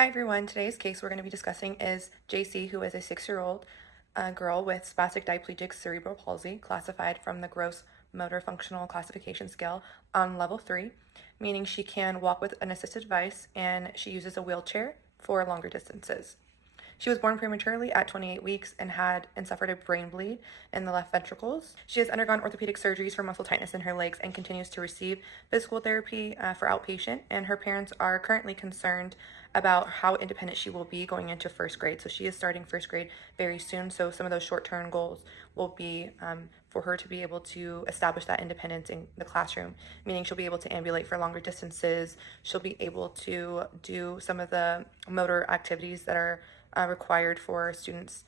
Hi everyone, today's case we're going to be discussing is JC, who is a 6-year-old girl with spastic diplegic cerebral palsy, classified from the gross motor functional classification scale on level 3, meaning she can walk with an assisted device and she uses a wheelchair for longer distances. She was born prematurely at 28 weeks and suffered a brain bleed in the left ventricles. She has undergone orthopedic surgeries for muscle tightness in her legs and continues to receive physical therapy for outpatient. And her parents are currently concerned about how independent she will be going into first grade. So she is starting first grade very soon. So some of those short-term goals will be for her to be able to establish that independence in the classroom, meaning she'll be able to ambulate for longer distances. She'll be able to do some of the motor activities that are required for students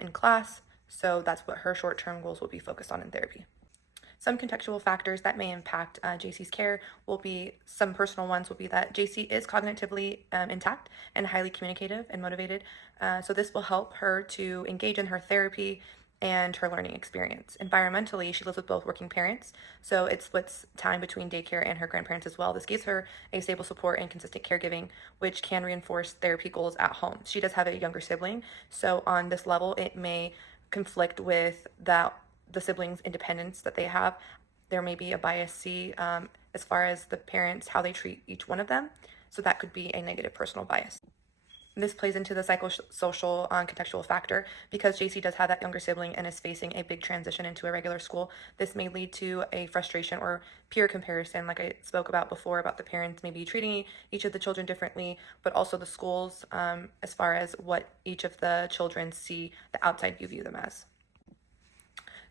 in class. So that's what her short-term goals will be focused on in therapy. Some contextual factors that may impact JC's care will be, some personal ones will be that JC is cognitively intact and highly communicative and motivated. So this will help her to engage in her therapy and her learning experience. Environmentally, she lives with both working parents, so it splits time between daycare and her grandparents as well. This gives her a stable support and consistent caregiving, which can reinforce therapy goals at home. She does have a younger sibling, so on this level, it may conflict with the siblings' independence that they have. There may be a bias as far as the parents, how they treat each one of them, so that could be a negative personal bias. This plays into the psychosocial contextual factor because JC does have that younger sibling and is facing a big transition into a regular school. This may lead to a frustration or peer comparison, like I spoke about before, about the parents maybe treating each of the children differently, but also the schools as far as what each of the children see the outside view them as.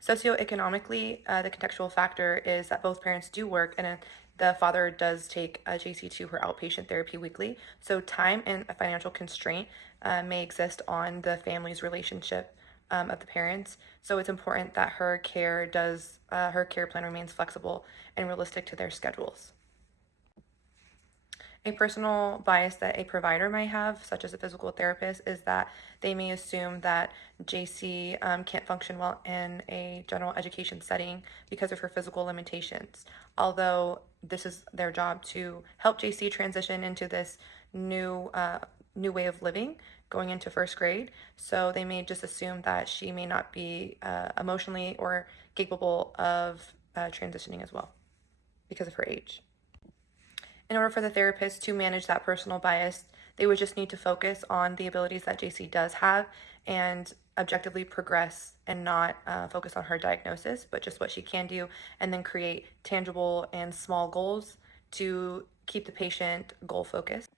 Socioeconomically, the contextual factor is that both parents do work and the father does take JC to her outpatient therapy weekly. So time and a financial constraint may exist on the family's relationship of the parents. So it's important that her care plan remains flexible and realistic to their schedules. A personal bias that a provider might have, such as a physical therapist, is that they may assume that JC can't function well in a general education setting because of her physical limitations. Although this is their job to help JC transition into this new way of living going into first grade, so they may just assume that she may not be emotionally or capable of transitioning as well because of her age. In order for the therapist to manage that personal bias, they would just need to focus on the abilities that JC does have and objectively progress and not focus on her diagnosis, but just what she can do, and then create tangible and small goals to keep the patient goal focused.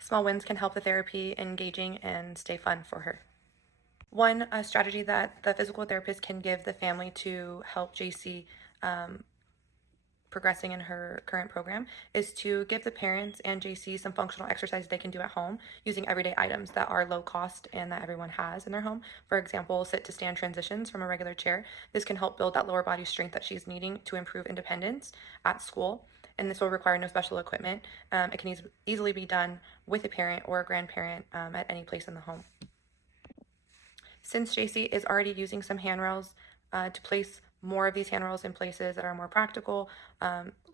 Small wins can help the therapy engaging and stay fun for her. One strategy that the physical therapist can give the family to help JC progressing in her current program is to give the parents and JC some functional exercises they can do at home using everyday items that are low cost and that everyone has in their home. For example, sit to stand transitions from a regular chair. This can help build that lower body strength that she's needing to improve independence at school, and this will require no special equipment. It can easily be done with a parent or a grandparent at any place in the home. Since JC is already using some handrails, to place more of these handrails in places that are more practical,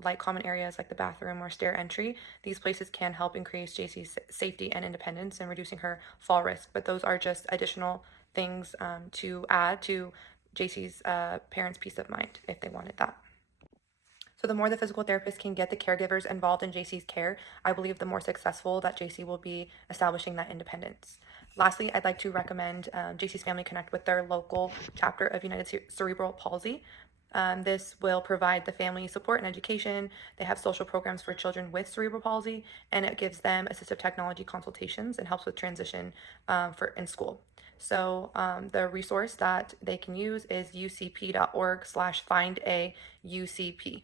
like common areas like the bathroom or stair entry. These places can help increase JC's safety and independence and reducing her fall risk, but those are just additional things to add to JC's parents' peace of mind if they wanted that. So the more the physical therapist can get the caregivers involved in JC's care, I believe the more successful that JC will be establishing that independence. Lastly, I'd like to recommend JC's Family Connect with their local chapter of United Cerebral Palsy. This will provide the family support and education. They have social programs for children with cerebral palsy, and it gives them assistive technology consultations and helps with transition in school. So the resource that they can use is ucp.org/findaucp.